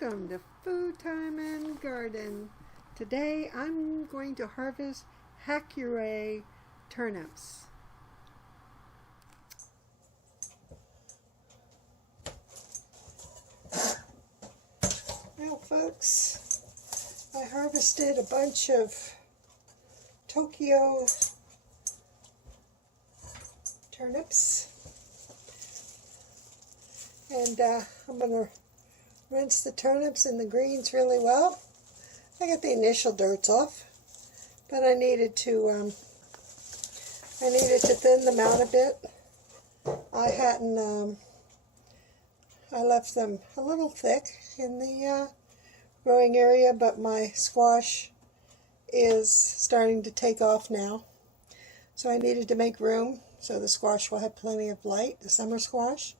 Welcome to Food Time and Garden. Today I'm going to harvest Hakeuri turnips. Well, folks, I harvested a bunch of Tokyo turnips, and I'm going to rinse the turnips and the greens really well. I got the initial dirts off, but I needed to thin them out a bit. I left them a little thick in the growing area, but my squash is starting to take off now. So I needed to make room so the squash will have plenty of light, the summer squash,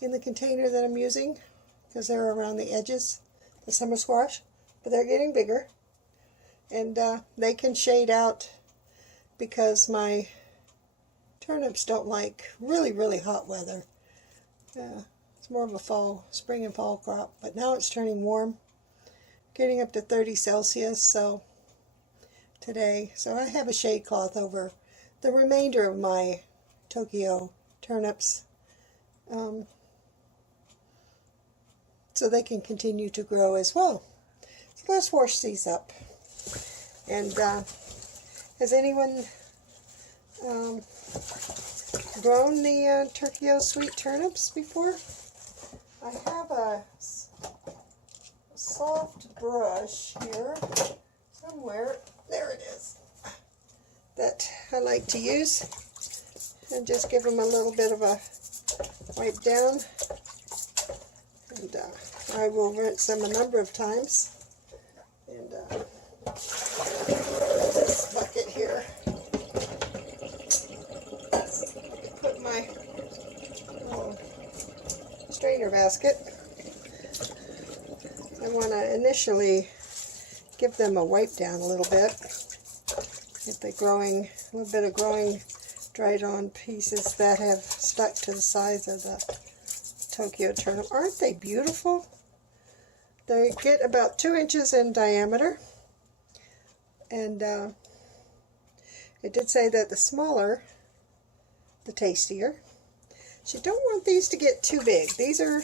in the container that I'm using, because they're around the edges, the summer squash, but they're getting bigger, and they can shade out because my turnips don't like really hot weather. It's more of a spring and fall crop, but now it's turning warm, getting up to 30 Celsius today. So I have a shade cloth over the remainder of my Tokyo turnips, so they can continue to grow as well. So let's wash these up. And has anyone grown the Tokyo sweet turnips before? I have a soft brush here somewhere, there it is, that I like to use, and just give them a little bit of a wipe down. And I will rinse them a number of times. And this bucket here, put my strainer basket. I want to initially give them a wipe down a little bit. Get the a little bit of growing dried on pieces that have stuck to the sides of the Tokyo turnip. Aren't they beautiful? They get about 2 inches in diameter, and it did say that the smaller, the tastier. So you don't want these to get too big. These are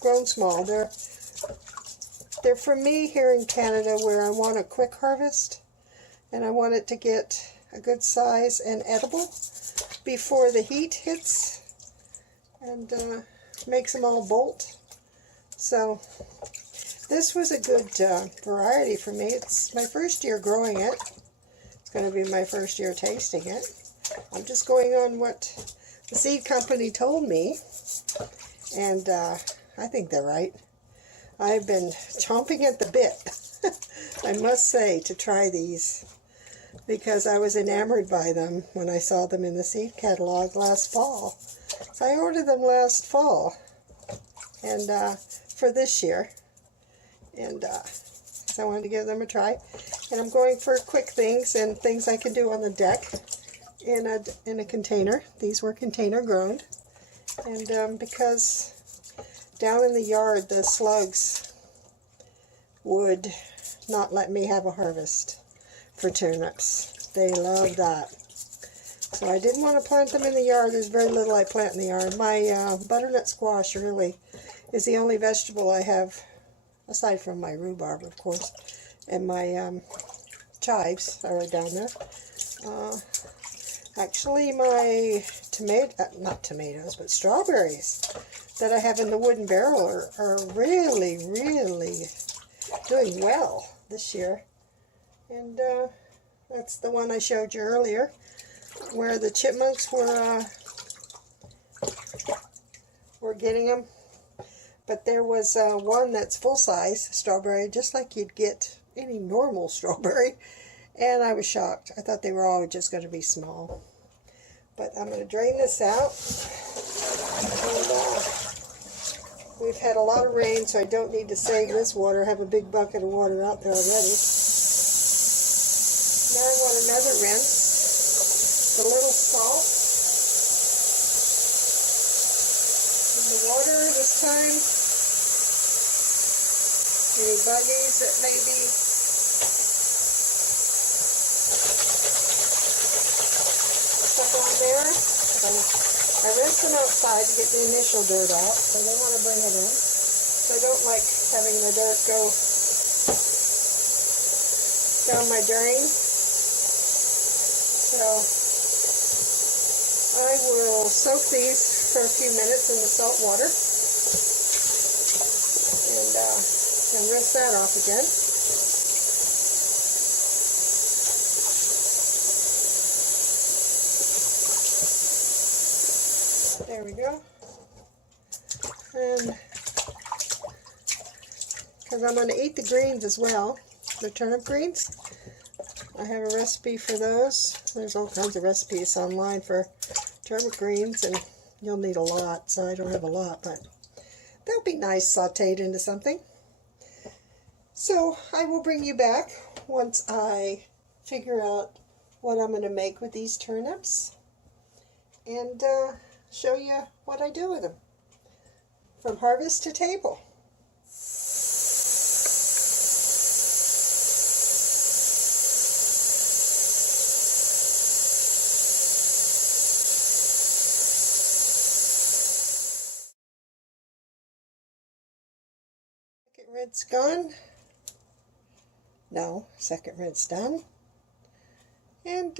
grown small. They're for me here in Canada, where I want a quick harvest, and I want it to get a good size and edible before the heat hits and makes them all bolt. So this was a good variety for me. It's my first year growing it. It's going to be my first year tasting it. I'm just going on what the seed company told me, and I think they're right. I've been chomping at the bit, I must say, to try these, because I was enamored by them when I saw them in the seed catalog last fall. So I ordered them last fall, and for this year, and so I wanted to give them a try. And I'm going for quick things and things I can do on the deck in a container. These were container grown, and because down in the yard the slugs would not let me have a harvest for turnips. They love that. So I didn't want to plant them in the yard. There's very little I plant in the yard. My butternut squash really is the only vegetable I have, aside from my rhubarb, of course, and my chives are right down there. Actually, my not tomatoes, but strawberries that I have in the wooden barrel are really doing well this year. And that's the one I showed you earlier, where the chipmunks were getting them. But there was one that's full-size strawberry, just like you'd get any normal strawberry, and I was shocked. I thought they were all just going to be small. But I'm going to drain this out. And we've had a lot of rain, so I don't need to save this water. I have a big bucket of water out there already. Now I want another rinse. A little salt. And the water this time any buggies that may be stuck on there. I rinse them outside to get the initial dirt out, so I don't want to bring it in. So I don't like having the dirt go down my drain. So I will soak these for a few minutes in the salt water and rinse that off again. There we go. And because I'm going to eat the greens as well, the turnip greens. I have a recipe for those. There's all kinds of recipes online for turnip greens, and you'll need a lot, so I don't have a lot, but they'll be nice sauteed into something. So I will bring you back once I figure out what I'm going to make with these turnips and show you what I do with them from harvest to table. Second rinse gone. No, second rinse done. And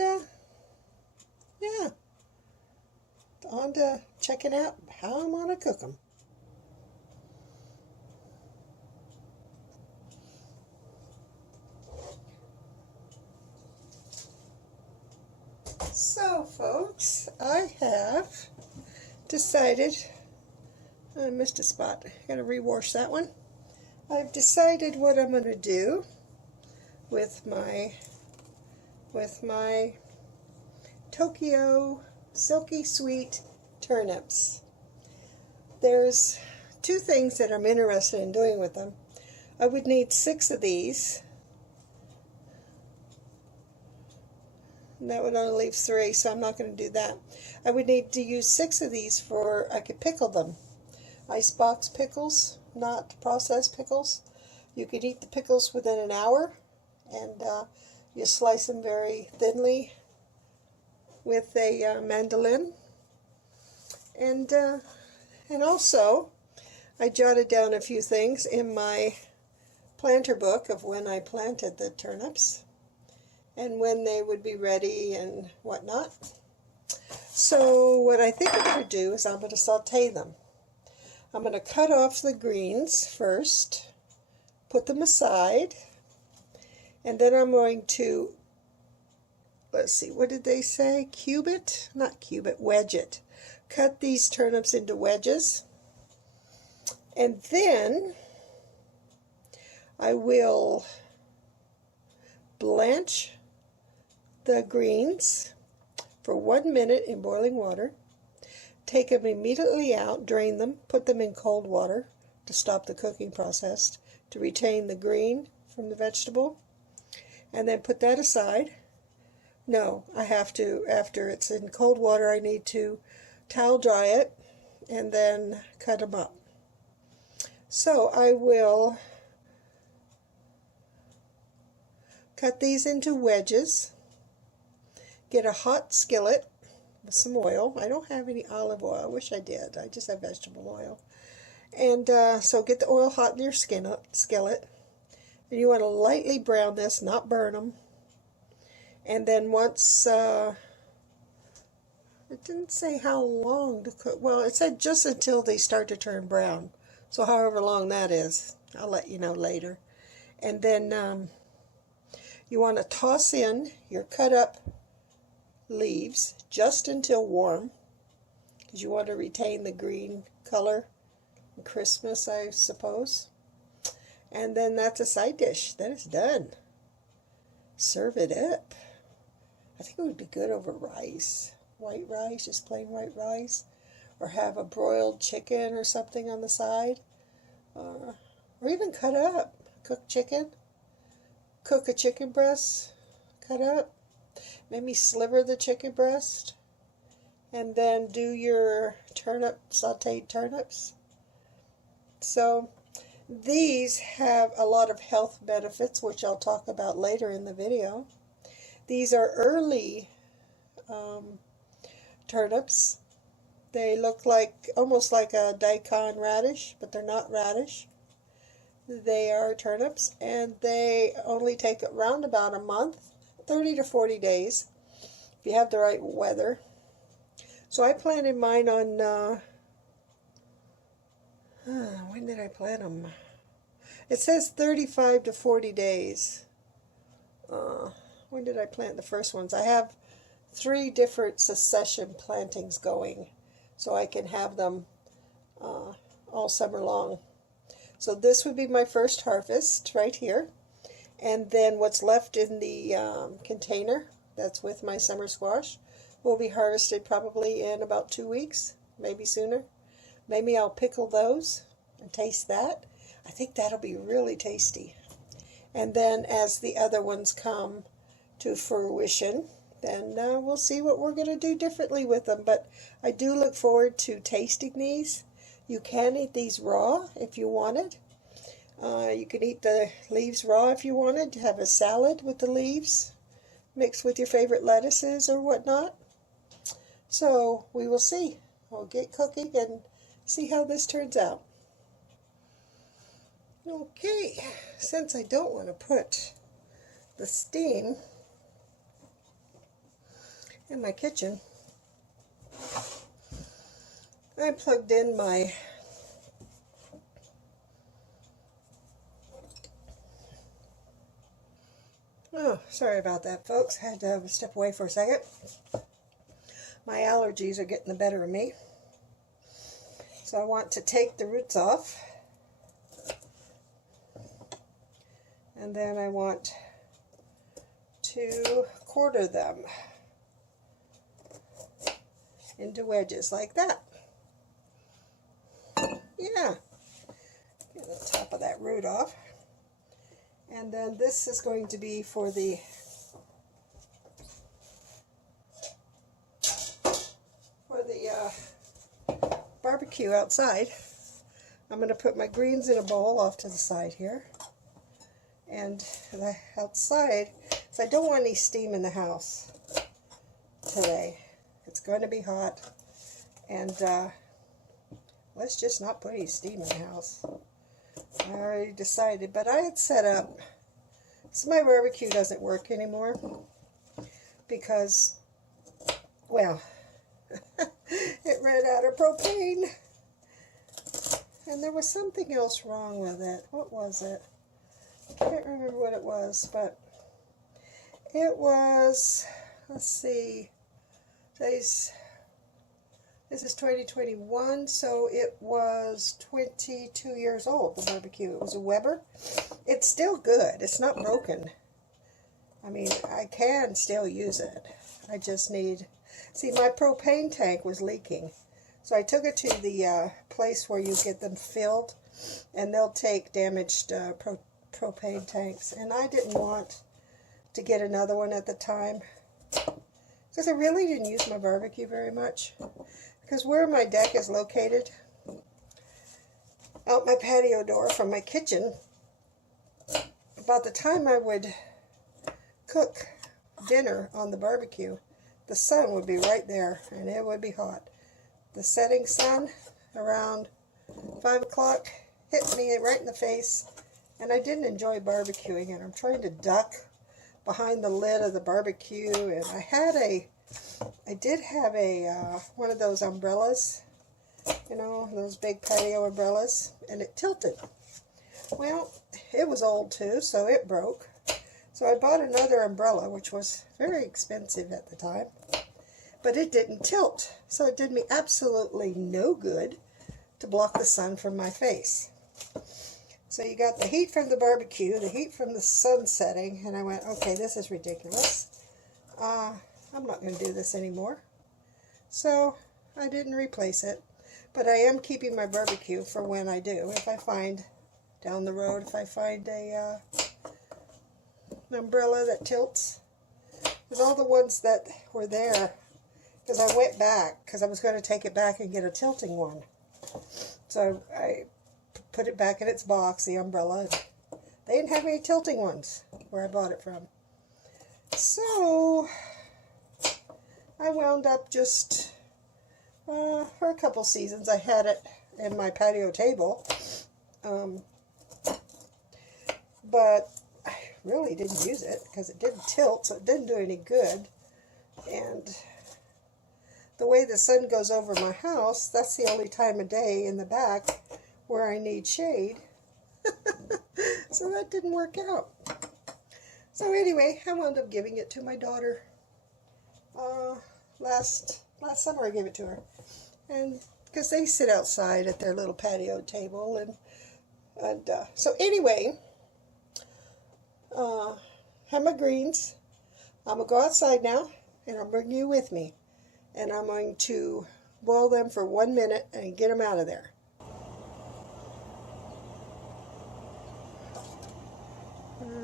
yeah, on to checking out how I'm gonna cook them. So folks, I have decided, I missed a spot, I gotta rewash that one. I've decided what I'm gonna do with my Tokyo Silky Sweet turnips. There's two things that I'm interested in doing with them. I would need 6 of these, and that would only leave 3, so I'm not going to do that. I would need to use 6 of these for, I could pickle them. Icebox pickles, not processed pickles. You could eat the pickles within an hour, and you slice them very thinly with a mandolin. And also, I jotted down a few things in my planter book of when I planted the turnips and when they would be ready and whatnot. So what I think I'm going to do is I'm going to saute them. I'm going to cut off the greens first, put them aside, and then I'm going to, let's see, what did they say? Cube it? Not cube it, wedge it. Cut these turnips into wedges, and then I will blanch the greens for 1 minute in boiling water, take them immediately out, drain them, put them in cold water to stop the cooking process, to retain the green from the vegetable, and then put that aside. No, I have to, after it's in cold water, I need to towel dry it and then cut them up. So I will cut these into wedges, get a hot skillet with some oil. I don't have any olive oil. I wish I did. I just have vegetable oil. And so get the oil hot in your skillet. And you want to lightly brown this, not burn them. And then once, it didn't say how long to cook. Well, it said just until they start to turn brown. So however long that is, I'll let you know later. And then you want to toss in your cut up leaves just until warm, because you want to retain the green color and crispness, I suppose. And then that's a side dish. Then it's done. Serve it up. I think it would be good over rice. White rice, just plain white rice. Or have a broiled chicken or something on the side. Or even cut up. Cooked chicken. Cook a chicken breast. Cut up. Maybe sliver the chicken breast. And then do your sauteed turnips. So These have a lot of health benefits, which I'll talk about later in the video. These are early turnips. They look like almost like a daikon radish, but they're not radish. They are turnips, and they only take around about a month, 30 to 40 days, if you have the right weather. So I planted mine on, when did I plant them? It says 35 to 40 days. When did I plant the first ones? I have 3 different succession plantings going, so I can have them all summer long. So this would be my first harvest right here. And then what's left in the container, that's with my summer squash, will be harvested probably in about 2 weeks, maybe sooner. Maybe I'll pickle those and taste that. I think that'll be really tasty. And then as the other ones come to fruition, then we'll see what we're going to do differently with them. But I do look forward to tasting these. You can eat these raw if you wanted. You can eat the leaves raw if you wanted. Have a salad with the leaves mixed with your favorite lettuces or whatnot. So we will see. I'll get cooking and see how this turns out. Okay, since I don't want to put the steam in my kitchen, I plugged in my sorry about that, folks. I had to step away for a second. My allergies are getting the better of me. So I want to take the roots off. And then I want to quarter them into wedges like that. Yeah. Get the top of that root off. And then this is going to be for the barbecue outside. I'm going to put my greens in a bowl off to the side here. And outside, so I don't want any steam in the house today. It's going to be hot, and let's just not put any steam in the house. I already decided, but I had set up, so my barbecue doesn't work anymore because, well, it ran out of propane, and there was something else wrong with it. What was it? I can't remember what it was, but it was, let's see, this is 2021, so it was 22 years old, the barbecue. It was a Weber. It's still good. It's not broken. I mean, I can still use it. I just need, see, my propane tank was leaking. So I took it to the place where you get them filled, and they'll take damaged propane tanks. And I didn't want to get another one at the time, because I really didn't use my barbecue very much. Because where my deck is located, out my patio door from my kitchen, about the time I would cook dinner on the barbecue, the sun would be right there, and it would be hot. The setting sun around 5 o'clock hit me right in the face, and I didn't enjoy barbecuing, and I'm trying to duck behind the lid of the barbecue, and I did have a one of those umbrellas, you know, those big patio umbrellas, and it tilted. Well, it was old too, so it broke. So I bought another umbrella, which was very expensive at the time, but it didn't tilt, so it did me absolutely no good to block the sun from my face. So you got the heat from the barbecue, the heat from the sun setting, and I went, okay, this is ridiculous. I'm not going to do this anymore. So I didn't replace it, but I am keeping my barbecue for when I do. If I find down the road, if I find an umbrella that tilts, because all the ones that were there, because I went back, because I was going to take it back and get a tilting one. So I put it back in its box, the umbrella. They didn't have any tilting ones where I bought it from. So I wound up just, for a couple seasons, I had it in my patio table. But I really didn't use it because it didn't tilt, so it didn't do any good. And the way the sun goes over my house, that's the only time of day in the back where I need shade. So that didn't work out. So anyway, I wound up giving it to my daughter. Last summer I gave it to her. And because they sit outside at their little patio table. And so anyway, have my greens. I'm going to go outside now, and I'll bring you with me. And I'm going to boil them for 1 minute and get them out of there.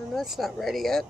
That's not ready yet.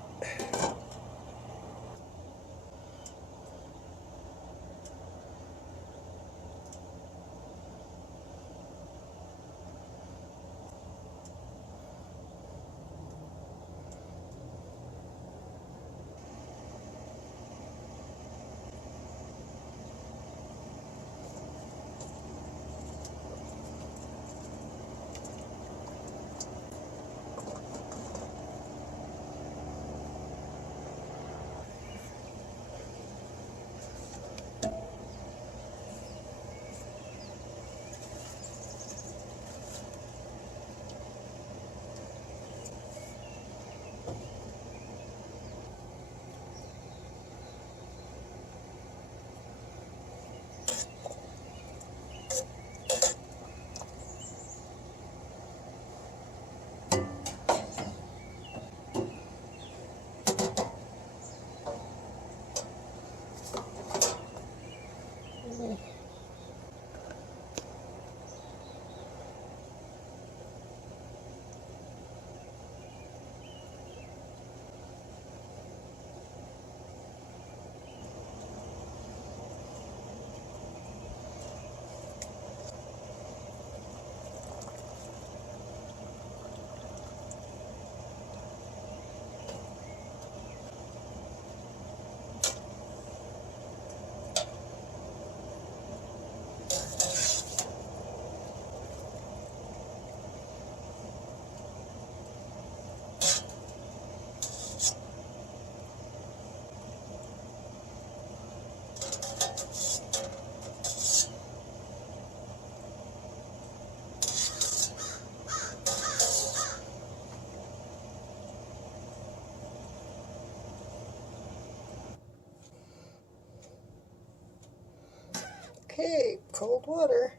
Okay, cold water.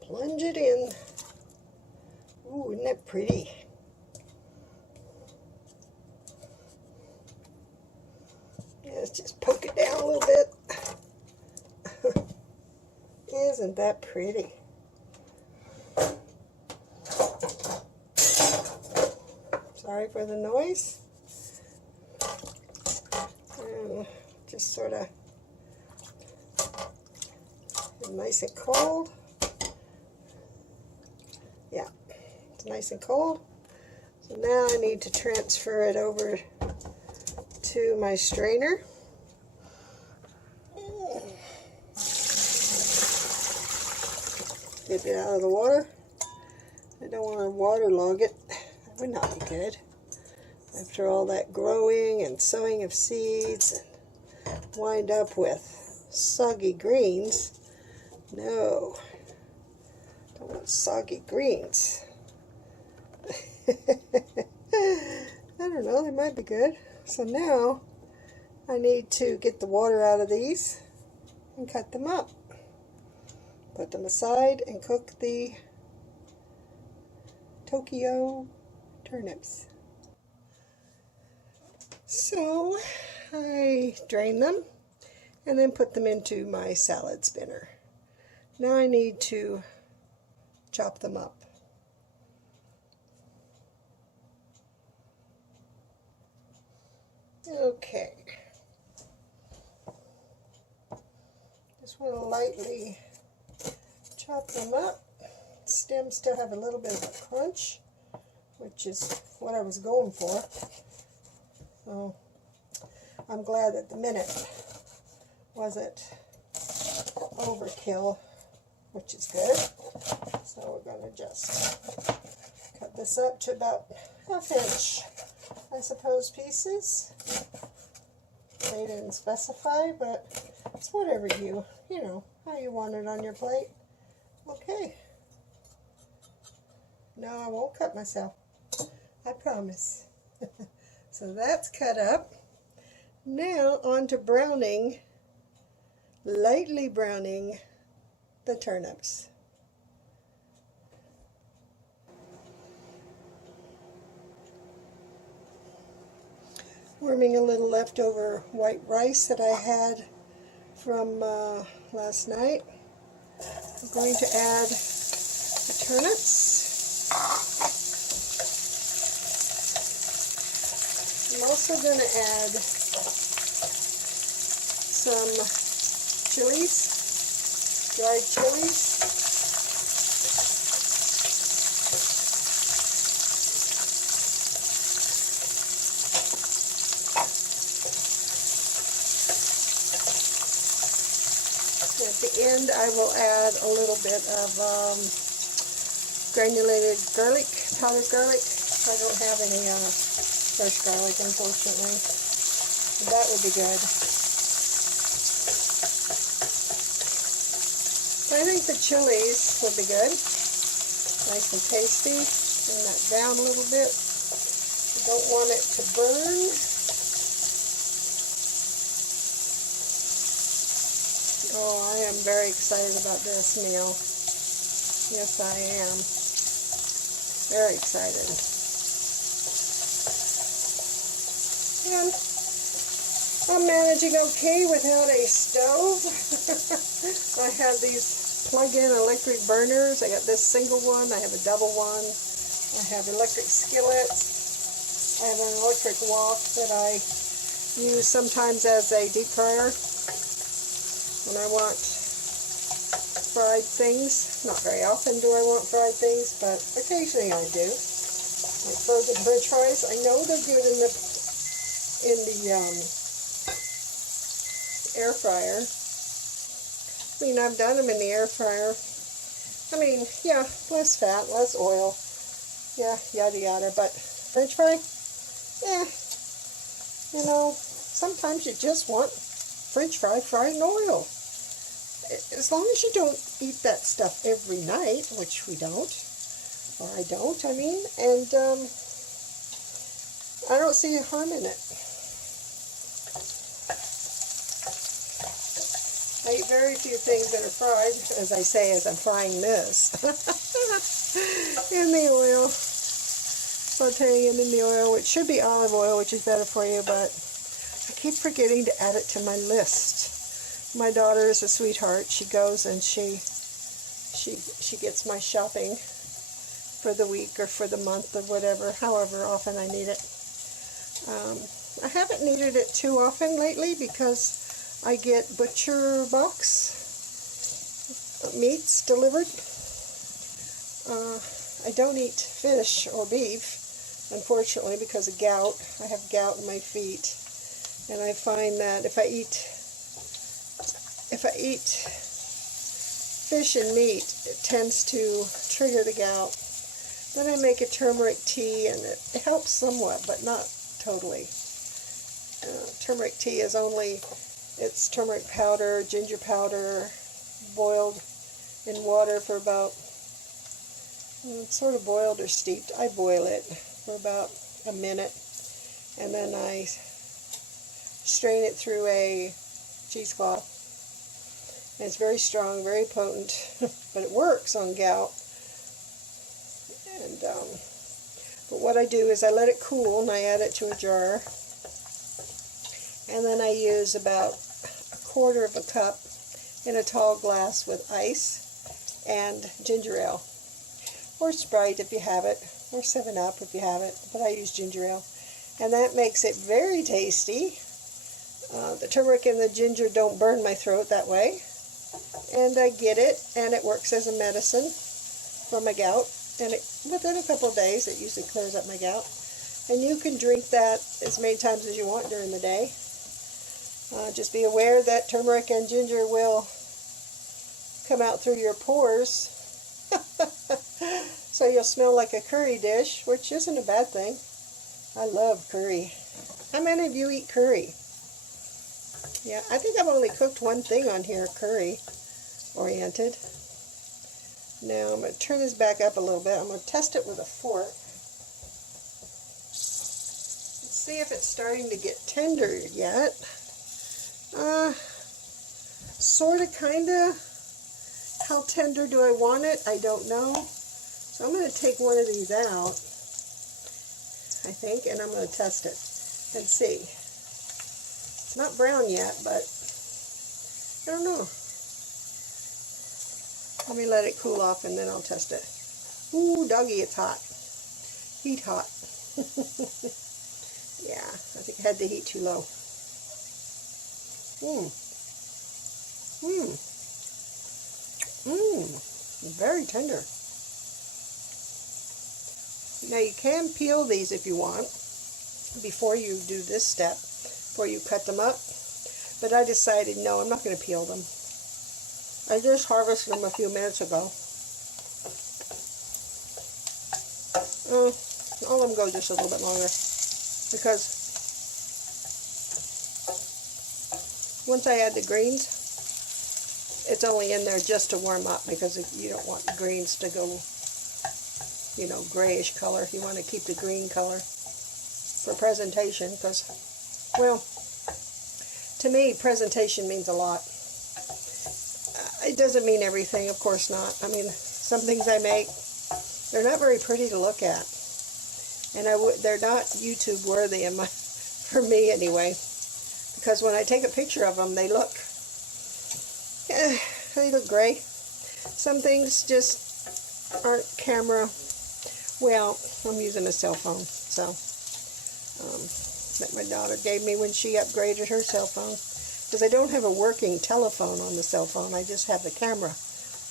Plunge it in. Ooh, isn't that pretty? Yeah, let's just poke it down a little bit. Isn't that pretty? Sorry for the noise. And just sort of nice and cold. Yeah, it's nice and cold. So now I need to transfer it over to my strainer. Get it out of the water. I don't want to waterlog it. That would not be good. After all that growing and sowing of seeds and wind up with soggy greens. No, don't want soggy greens. I don't know, they might be good. So now I need to get the water out of these and cut them up. Put them aside and cook the Tokyo turnips. So I drain them and then put them into my salad spinner. Now I need to chop them up. Okay. Just want to lightly chop them up. Let's stems still have a little bit of a crunch, which is what I was going for. So I'm glad that the minute wasn't overkill, which is good. So we're going to just cut this up to about 1/2 inch, I suppose, pieces. They didn't specify, but it's whatever you know, how you want it on your plate. Okay. No, I won't cut myself. I promise. So that's cut up. Now on to browning, lightly browning the turnips. Warming a little leftover white rice that I had from last night. I'm going to add the turnips. I'm also going to add some chilies, dried chilies. At the end, I will add a little bit of granulated garlic, powdered garlic. I don't have any fresh garlic, unfortunately. That would be good. So I think the chilies would be good. Nice and tasty. Bring that down a little bit. I don't want it to burn. Oh, I am very excited about this meal. Yes, I am. Very excited. And I'm managing okay without a stove. I have these plug-in electric burners. I got this single one. I have a double one. I have electric skillets. I have an electric wok that I use sometimes as a deep fryer when I want fried things. Not very often do I want fried things, but occasionally I do. Like frozen french fries. I know they're good in the air fryer. I mean, I've done them in the air fryer. I mean, yeah, less fat, less oil. Yeah, yada yada. But french fry? Eh. You know, sometimes you just want french fry fried in oil. As long as you don't eat that stuff every night, which we don't, or I don't, I mean, and I don't see a harm in it. I eat very few things that are fried, as I say, as I'm frying this, in the oil, sauteing it in the oil, which should be olive oil, which is better for you, but I keep forgetting to add it to my list. My daughter is a sweetheart. She goes and she gets my shopping for the week or for the month or whatever, however often I need it. I haven't needed it too often lately because I get butcher box meats delivered. I don't eat fish or beef, unfortunately, because of gout. I have gout in my feet, and I find that if I eat fish and meat, it tends to trigger the gout. Then I make a turmeric tea, and it helps somewhat, but not totally. Turmeric tea is it's turmeric powder, ginger powder, boiled in water for about, sort of boiled or steeped. I boil it for about a minute, and then I strain it through a cheesecloth. And it's very strong, very potent, but it works on gout. And but what I do is I let it cool, and I add it to a jar, and then I use about 1/4 of a cup in a tall glass with ice and ginger ale, or Sprite if you have it, or 7-Up if you have it, but I use ginger ale, and that makes it very tasty. The turmeric and the ginger don't burn my throat that way, and I get it, and it works as a medicine. for my gout, and within a couple of days it usually clears up my gout. And you can drink that as many times as you want during the day. Just be aware that turmeric and ginger will come out through your pores. So you'll smell like a curry dish, which isn't a bad thing. I love curry. How many of you eat curry? Yeah, I think I've only cooked one thing on here, curry oriented. Now I'm going to turn this back up a little bit. I'm going to test it with a fork. Let's see if it's starting to get tender yet. Sorta, kinda. How tender do I want it? I don't know. So I'm going to take one of these out, I think, and I'm going to test it and see. It's not brown yet, but I don't know. Let me let it cool off and then I'll test it. Ooh, doggy, it's hot. Heat hot. Yeah, I think I had the heat too low. Very tender. Now you can peel these if you want before you do this step, before you cut them up. But I decided, no, I'm not going to peel them. I just harvested them a few minutes ago. I'll let them go just a little bit longer, because once I add the greens, it's only in there just to warm up, because you don't want the greens to go, you know, grayish color. You want to keep the green color for presentation, because, well, to me, presentation means a lot. It doesn't mean everything, of course not. I mean, some things I make, they're not very pretty to look at, and they're not YouTube worthy for me anyway. Because when I take a picture of them, they look gray. Some things just aren't camera. Well, I'm using a cell phone, so that my daughter gave me when she upgraded her cell phone. Because I don't have a working telephone on the cell phone. I just have the camera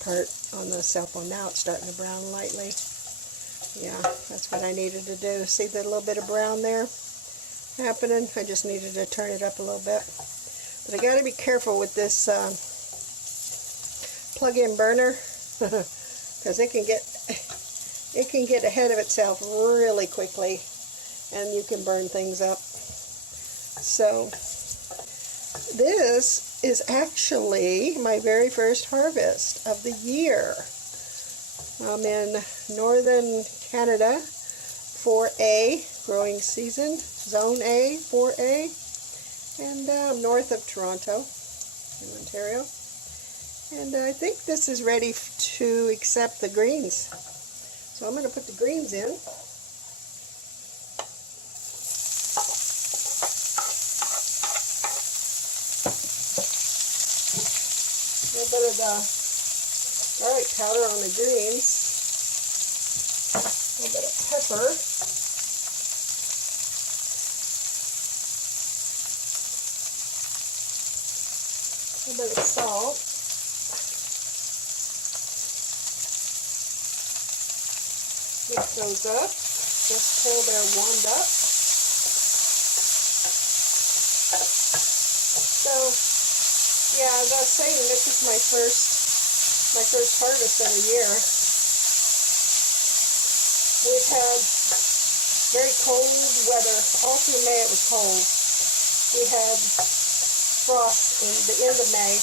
part on the cell phone. Now it's starting to brown lightly. Yeah, that's what I needed to do. See that little bit of brown there happening? I just needed to turn it up a little bit. But I got to be careful with this plug-in burner, because it can get ahead of itself really quickly, and you can burn things up. So this is actually my very first harvest of the year. I'm in northern Canada, 4A growing season, zone A, 4A, and I'm north of Toronto in Ontario. And I think this is ready to accept the greens. So I'm going to put the greens in. A little bit of the garlic powder on the greens. A little bit of pepper. A little bit of salt. Mix those up just till they're warmed up. So, yeah, as I was saying, this is my first harvest of the year. We've had very cold weather. All through May it was cold. We had frost in the end of May.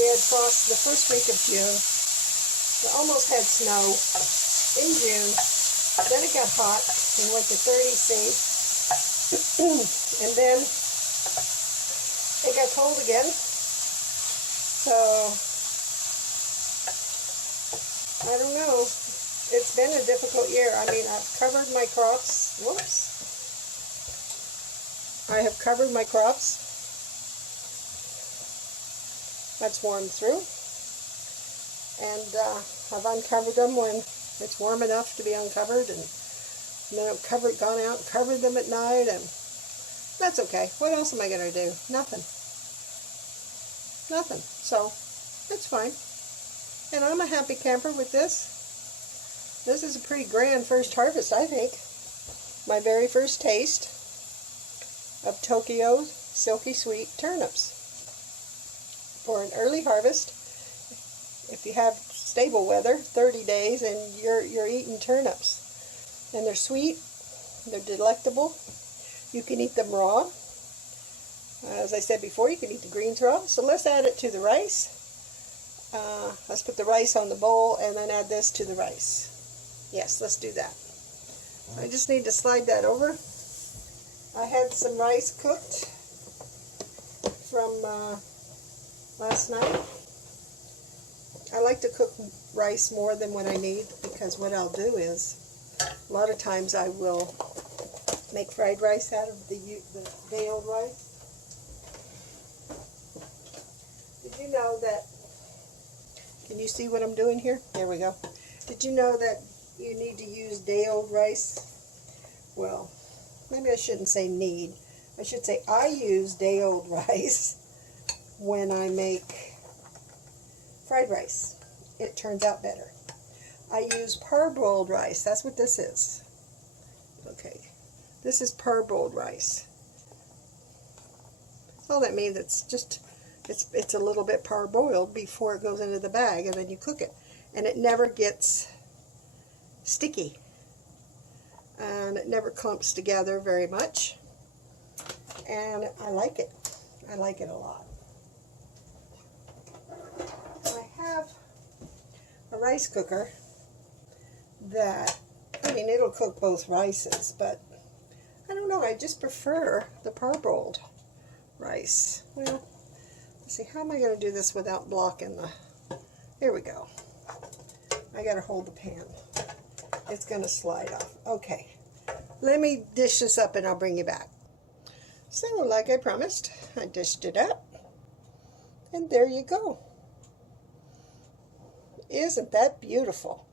We had frost the first week of June. We almost had snow in June. Then it got hot and went to 30°C. And then it got cold again. So, I don't know. It's been a difficult year. I mean, I've covered my crops. Whoops. I have covered my crops. That's warmed through. And I've uncovered them when it's warm enough to be uncovered. And then I've gone out and covered them at night. And that's okay. What else am I going to do? Nothing. Nothing. So, it's fine. And I'm a happy camper with this. This is a pretty grand first harvest, I think. My very first taste of Tokyo Silky Sweet turnips. For an early harvest, if you have stable weather, 30 days, and you're eating turnips. And they're sweet, they're delectable. You can eat them raw. As I said before, you can eat the greens raw. So let's add it to the rice. Let's put the rice on the bowl and then add this to the rice. Yes, let's do that. I just need to slide that over. I had some rice cooked from last night. I like to cook rice more than what I need, because what I'll do is, a lot of times I will make fried rice out of the day-old rice. Did you know that, can you see what I'm doing here? There we go. Did you know that you need to use day-old rice? Well, maybe I shouldn't say need. I should say I use day-old rice when I make fried rice. It turns out better. I use parboiled rice. That's what this is. Okay. This is parboiled rice. All that means it's a little bit parboiled before it goes into the bag, and then you cook it. And it never gets sticky. And it never clumps together very much. And I like it. I like it a lot. I have a rice cooker that, I mean, it'll cook both rices, but I don't know, I just prefer the parboiled rice. Well, let's see, how am I going to do this without blocking the, here we go. I got to hold the pan. It's going to slide off. Okay, let me dish this up and I'll bring you back. So, like I promised, I dished it up, and there you go. Isn't that beautiful?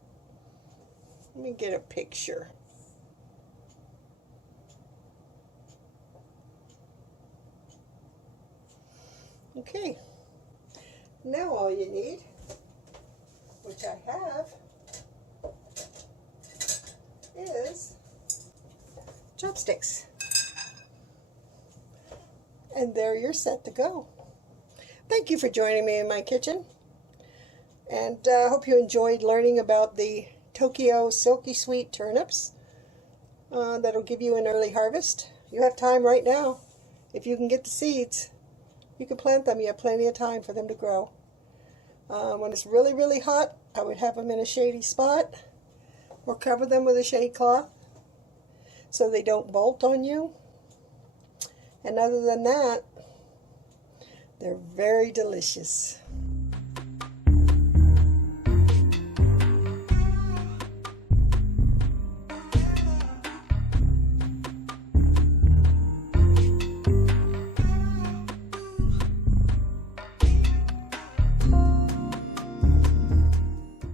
Let me get a picture. Okay, now all you need, which I have, is chopsticks. And there you're set to go. Thank you for joining me in my kitchen. And I hope you enjoyed learning about the Tokyo Silky Sweet turnips. That'll give you an early harvest. You have time right now. If you can get the seeds, you can plant them. You have plenty of time for them to grow. When it's really, really hot, I would have them in a shady spot, or cover them with a shade cloth so they don't bolt on you. And other than that, they're very delicious.